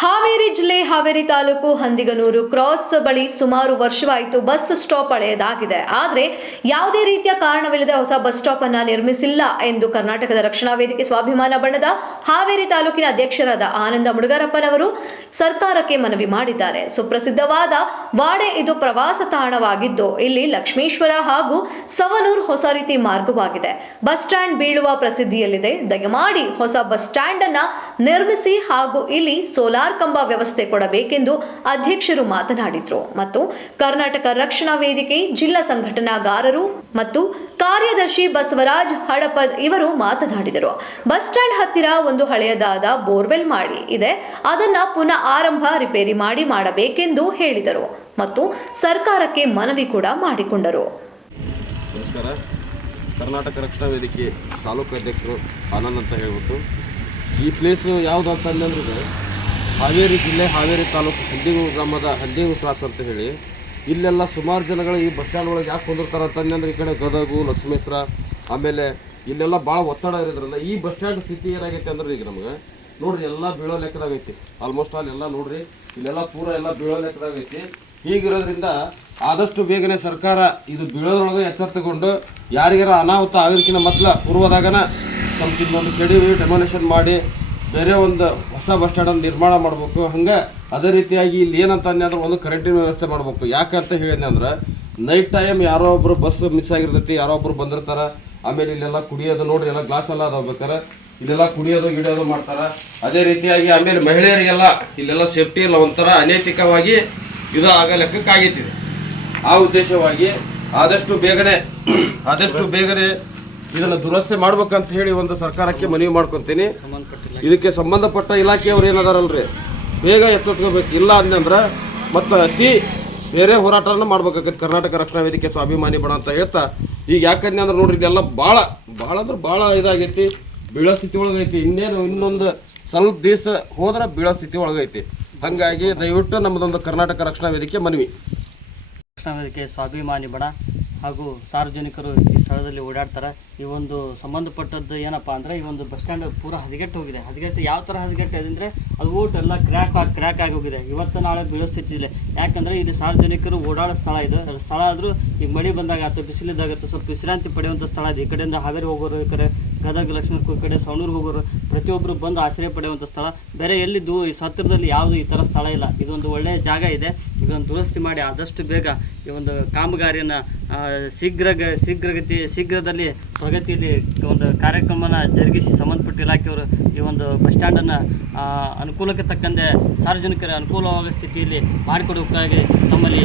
ಹಾವೇರಿ ಜಿಲ್ಲೆ ಹಾವೇರಿ ತಾಲೂಕು ಹಂದಿಗನೂರು ಕ್ರಾಸ್ ಬಳಿ ಸುಮಾರು ವರ್ಷವಾಯಿತು ಬಸ್ ಸ್ಟಾಪ್ ಹಳೆಯದಾಗಿದೆ. ಆದರೆ ಯಾವುದೇ ರೀತಿಯ ಕಾರಣವಿಲ್ಲದೆ ಹೊಸ ಬಸ್ ಸ್ಟಾಪ್ ಅನ್ನು ನಿರ್ಮಿಸಿಲ್ಲ ಎಂದು ಕರ್ನಾಟಕದ ರಕ್ಷಣಾ ವೇದಿಕೆ ಸ್ವಾಭಿಮಾನ ಬಣದ ಹಾವೇರಿ ತಾಲೂಕಿನ ಅಧ್ಯಕ್ಷರಾದ ಆನಂದ ಮುಡುಗರಪ್ಪನವರು ಸರ್ಕಾರಕ್ಕೆ ಮನವಿ ಮಾಡಿದ್ದಾರೆ. ಸುಪ್ರಸಿದ್ಧವಾದ ವಾಡೆ ಇದು ಪ್ರವಾಸ ತಾಣವಾಗಿದ್ದು ಇಲ್ಲಿ ಲಕ್ಷ್ಮೇಶ್ವರ ಹಾಗೂ ಸವನೂರು ಹೊಸ ರೀತಿ ಮಾರ್ಗವಾಗಿದೆ. ಬಸ್ ಸ್ಟ್ಯಾಂಡ್ ಬೀಳುವ ಪ್ರಸಿದ್ಧಿಯಲ್ಲಿದೆ. ದಯಮಾಡಿ ಹೊಸ ಬಸ್ ಸ್ಟ್ಯಾಂಡ್ ಅನ್ನ ನಿರ್ಮಿಸಿ ಹಾಗೂ ಇಲ್ಲಿ ಸೋಲಾರ್ ಕಂಬ ವ್ಯವಸ್ಥೆ ಕೊಡಬೇಕೆಂದು ಅಧ್ಯಕ್ಷರು ಮಾತನಾಡಿದರು. ಮತ್ತು ಕರ್ನಾಟಕ ರಕ್ಷಣಾ ವೇದಿಕೆ ಜಿಲ್ಲಾ ಸಂಘಟನಾಗಾರರು ಮತ್ತು ಕಾರ್ಯದರ್ಶಿ ಬಸವರಾಜ್ ಹಡಪದ್ ಇವರು ಮಾತನಾಡಿದರು. ಬಸ್ ಸ್ಟ್ಯಾಂಡ್ ಹತ್ತಿರ ಒಂದು ಹಳೆಯದಾದ ಬೋರ್ವೆಲ್ ಮಾಡಿ ಇದೆ, ಅದನ್ನ ಪುನಃ ಆರಂಭ ರಿಪೇರಿ ಮಾಡಬೇಕೆಂದು ಹೇಳಿದರು ಮತ್ತು ಸರ್ಕಾರಕ್ಕೆ ಮನವಿ ಕೂಡ ಮಾಡಿಕೊಂಡರು. ನಮಸ್ಕಾರ. ಕರ್ನಾಟಕ ರಕ್ಷಣಾ ವೇದಿಕೆ ತಾಲೂಕು ಅಧ್ಯಕ್ಷರು ಆನಂದ್ ಅಂತ ಹೇಳ್ಬಿಟ್ಟು, ಈ ಪ್ಲೇಸು ಯಾವುದು ಅಂತಂದ್ರೆ ಹಾವೇರಿ ಜಿಲ್ಲೆ ಹಾವೇರಿ ತಾಲೂಕು ಹಂದಿಗೂರು ಗ್ರಾಮದ ಹಂದಿಗೂರು ಕ್ರಾಸ್ ಅಂತ ಹೇಳಿ, ಇಲ್ಲೆಲ್ಲ ಸುಮಾರು ಜನಗಳು ಈ ಬಸ್ ಸ್ಟ್ಯಾಂಡ್ ಒಳಗೆ ಯಾಕೆ ಕುಂದಿರ್ತಾರೆ ಅಂತಂದ್ರೆ ಈ ಕಡೆ ಗದಗು ಲಕ್ಷ್ಮೇಶ್ವರ ಆಮೇಲೆ ಇಲ್ಲೆಲ್ಲ ಭಾಳ ಒತ್ತಡ ಇರೋದ್ರಿಂದ ಈ ಬಸ್ ಸ್ಟ್ಯಾಂಡ್ ಸ್ಥಿತಿ ಏನಾಗೈತೆ ಅಂದ್ರೆ ಈಗ ನಮ್ಗೆ ನೋಡ್ರಿ ಎಲ್ಲ ಬೀಳೋ ಲೆಕ್ಕದಾಗೈತಿ. ಆಲ್ಮೋಸ್ಟ್ ಅಲ್ಲಿ ಎಲ್ಲ ನೋಡ್ರಿ ಇಲ್ಲೆಲ್ಲ ಪೂರ ಎಲ್ಲ ಬೀಳೋ ಲೆಕ್ಕದಾಗೈತಿ. ಹೀಗಿರೋದ್ರಿಂದ ಆದಷ್ಟು ಬೇಗನೆ ಸರ್ಕಾರ ಇದು ಬೀಳೋದ್ರೊಳಗೆ ಎಚ್ಚರ ತಗೊಂಡು ಯಾರಿಗಾರ ಅನಾಹುತ ಆಗೋದಕ್ಕಿಂತ ಮೊದಲ ಪೂರ್ವದಾಗನ ಸ್ವಲ್ಪ ಇನ್ನೊಂದು ಕೆಡಿವಿ ಡೆಮೊನೇಷನ್ ಮಾಡಿ ಬೇರೆ ಒಂದು ಹೊಸ ಬಸ್ ಸ್ಟ್ಯಾಂಡನ್ನು ನಿರ್ಮಾಣ ಮಾಡಬೇಕು. ಹಂಗೆ ಅದೇ ರೀತಿಯಾಗಿ ಇಲ್ಲಿ ಏನಂತ ಅಂದ್ರೆ ಒಂದು ಕರೆಂಟಿನ ವ್ಯವಸ್ಥೆ ಮಾಡಬೇಕು. ಯಾಕಂತ ಹೇಳಿದೆ ಅಂದ್ರೆ ನೈಟ್ ಟೈಮ್ ಯಾರೋ ಒಬ್ಬರು ಬಸ್ ಮಿಸ್ ಆಗಿರ್ತೈತಿ, ಯಾರೋ ಒಬ್ಬರು ಬಂದಿರ್ತಾರೆ. ಆಮೇಲೆ ಇಲ್ಲೆಲ್ಲ ಕುಡಿಯೋದು ನೋಡ್ರಿ ಎಲ್ಲ ಗ್ಲಾಸ್ ಎಲ್ಲ ಅದಾವ, ಬೇಕಾರೆ ಇಲ್ಲೆಲ್ಲ ಕುಡಿಯೋದು ಗಿಡಿಯೋದು ಮಾಡ್ತಾರೆ. ಅದೇ ರೀತಿಯಾಗಿ ಆಮೇಲೆ ಮಹಿಳೆಯರಿಗೆಲ್ಲ ಇಲ್ಲೆಲ್ಲ ಸೇಫ್ಟಿ ಇಲ್ಲ, ಒಂಥರ ಅನೈತಿಕವಾಗಿ ಇದು ಆಗ ಲೆಕ್ಕಕ್ಕಾಗೈತಿದೆ. ಆ ಉದ್ದೇಶವಾಗಿ ಆದಷ್ಟು ಬೇಗನೆ ಇದನ್ನು ದುರಸ್ತಿ ಮಾಡ್ಬೇಕಂತ ಹೇಳಿ ಒಂದು ಸರ್ಕಾರಕ್ಕೆ ಮನವಿ ಮಾಡ್ಕೊತೀನಿ. ಇದಕ್ಕೆ ಸಂಬಂಧಪಟ್ಟ ಇಲಾಖೆಯವ್ರು ಏನದಾರಲ್ರಿ ಬೇಗ ಎಚ್ಚೆತ್ಕೋಬೇಕು. ಇಲ್ಲ ಅಂದಂದ್ರೆ ಮತ್ತು ಅತಿ ಬೇರೆ ಹೋರಾಟನ ಮಾಡ್ಬೇಕಾಗತ್ತೆ ಕರ್ನಾಟಕ ರಕ್ಷಣಾ ವೇದಿಕೆ ಸ್ವಾಭಿಮಾನಿ ಬಣ ಅಂತ ಹೇಳ್ತಾ, ಈಗ ಯಾಕಂದ್ರೆ ಅಂದ್ರೆ ನೋಡ್ರಿ ಇದೆಲ್ಲ ಭಾಳ ಇದಾಗೈತಿ, ಬೀಳೋ ಸ್ಥಿತಿ ಒಳಗೈತಿ. ಇನ್ನೊಂದು ಸ್ವಲ್ಪ ದಿವಸ ಹೋದ್ರೆ ಬೀಳೋ ಸ್ಥಿತಿ ಒಳಗೈತಿ. ಹಾಗಾಗಿ ದಯವಿಟ್ಟು ನಮ್ಮದೊಂದು ಕರ್ನಾಟಕ ರಕ್ಷಣಾ ವೇದಿಕೆ ಮನವಿ. ರಕ್ಷಣಾ ವೇದಿಕೆ ಸ್ವಾಭಿಮಾನಿ ಬಣ ಹಾಗೂ ಸಾರ್ವಜನಿಕರು ಈ ಸ್ಥಳದಲ್ಲಿ ಓಡಾಡ್ತಾರೆ. ಈ ಒಂದು ಸಂಬಂಧಪಟ್ಟದ್ದು ಏನಪ್ಪ ಅಂದರೆ ಈ ಒಂದು ಬಸ್ ಸ್ಟ್ಯಾಂಡ್ ಪೂರ ಹದಗೆಟ್ಟು ಹೋಗಿದೆ. ಯಾವ ಥರ ಹದಗೆಟ್ಟು ಅಂದರೆ ಅದು ಊಟ ಎಲ್ಲ ಕ್ರ್ಯಾಕ್ ಆಗಿ ಹೋಗಿದೆ. ಇವತ್ತು ನಾಳೆ ಬೀಳೋ ಸ್ಥಿತಿ ಇದೆ. ಯಾಕಂದರೆ ಇಲ್ಲಿ ಸಾರ್ವಜನಿಕರು ಓಡಾಡೋ ಸ್ಥಳ ಇದು. ಸ್ಥಳ ಆದರೂ ಈಗ ಮಳೆ ಬಂದಾಗ ಅಥವಾ ಬಿಸಿಲಿದ್ದಾಗತ್ತೆ ಸ್ವಲ್ಪ ವಿಶ್ರಾಂತಿ ಪಡೆಯುವಂಥ ಸ್ಥಳ ಇದೆ. ಈ ಕಡೆಯಿಂದ ಹಾವೇರಿ ಹೋಗೋರು, ಈ ಕಡೆ ಗದಗ ಲಕ್ಷ್ಮೀಪುರ ಕಡೆ ಸವಣೂರು ಹೋಗೋರು ಪ್ರತಿಯೊಬ್ಬರು ಬಂದು ಆಶ್ರಯ ಪಡೆಯುವಂಥ ಸ್ಥಳ. ಬೇರೆ ಎಲ್ಲಿದ್ದು ಈ ಹತ್ತಿರದಲ್ಲಿ ಯಾವುದು ಈ ಥರ ಸ್ಥಳ ಇಲ್ಲ. ಇದೊಂದು ಒಳ್ಳೆಯ ಜಾಗ ಇದೆ. ಇದೊಂದು ದುರಸ್ತಿ ಮಾಡಿ ಆದಷ್ಟು ಬೇಗ ಈ ಒಂದು ಕಾಮಗಾರಿಯನ್ನು ಶೀಘ್ರದಲ್ಲಿ ಪ್ರಗತಿಯಲ್ಲಿ ಒಂದು ಕಾರ್ಯಕ್ರಮನ ಜರುಗಿಸಿ ಸಂಬಂಧಪಟ್ಟ ಇಲಾಖೆಯವರು ಈ ಒಂದು ಬಸ್ ಸ್ಟ್ಯಾಂಡನ್ನು ಅನುಕೂಲಕ್ಕೆ ತಕ್ಕಂತೆ ಸಾರ್ವಜನಿಕರ ಅನುಕೂಲವಾಗುವ ಸ್ಥಿತಿಯಲ್ಲಿ ಮಾಡಿಕೊಡೋಕ್ಕಾಗಿ ತಮ್ಮಲ್ಲಿ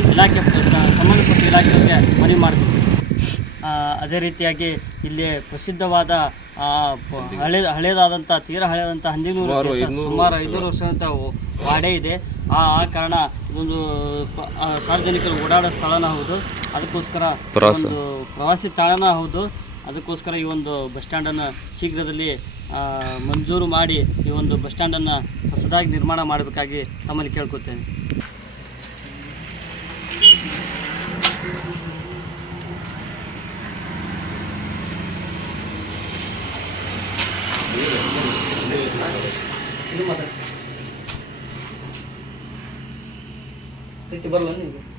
ಸಂಬಂಧಪಟ್ಟ ಇಲಾಖೆಯವರಿಗೆ ಮನವಿ ಮಾಡಬೇಕು. ಅದೇ ರೀತಿಯಾಗಿ ಇಲ್ಲಿ ಪ್ರಸಿದ್ಧವಾದ ಹಳೆಯದಾದಂಥ ತೀರಾ ಹಳೆಯದಾದಂಥ ಹಂದಿಗನೂರು ಸುಮಾರು 500 ವರ್ಷದಂಥ ವಾಡೆ ಇದೆ. ಆ ಕಾರಣ ಇದೊಂದು ಸಾರ್ವಜನಿಕರು ಓಡಾಡೋ ಸ್ಥಳನ ಹೌದು. ಅದಕ್ಕೋಸ್ಕರ ಒಂದು ಪ್ರವಾಸಿ ತಾಣನ ಹೌದು. ಅದಕ್ಕೋಸ್ಕರ ಈ ಒಂದು ಬಸ್ ಸ್ಟ್ಯಾಂಡನ್ನು ಶೀಘ್ರದಲ್ಲಿ ಮಂಜೂರು ಮಾಡಿ ಈ ಒಂದು ಬಸ್ ಸ್ಟ್ಯಾಂಡನ್ನು ಹೊಸದಾಗಿ ನಿರ್ಮಾಣ ಮಾಡಬೇಕಾಗಿ ತಮ್ಮಲ್ಲಿ ಕೇಳ್ಕೊತೇನೆ. ಬರಲ್ಲ ನೀವು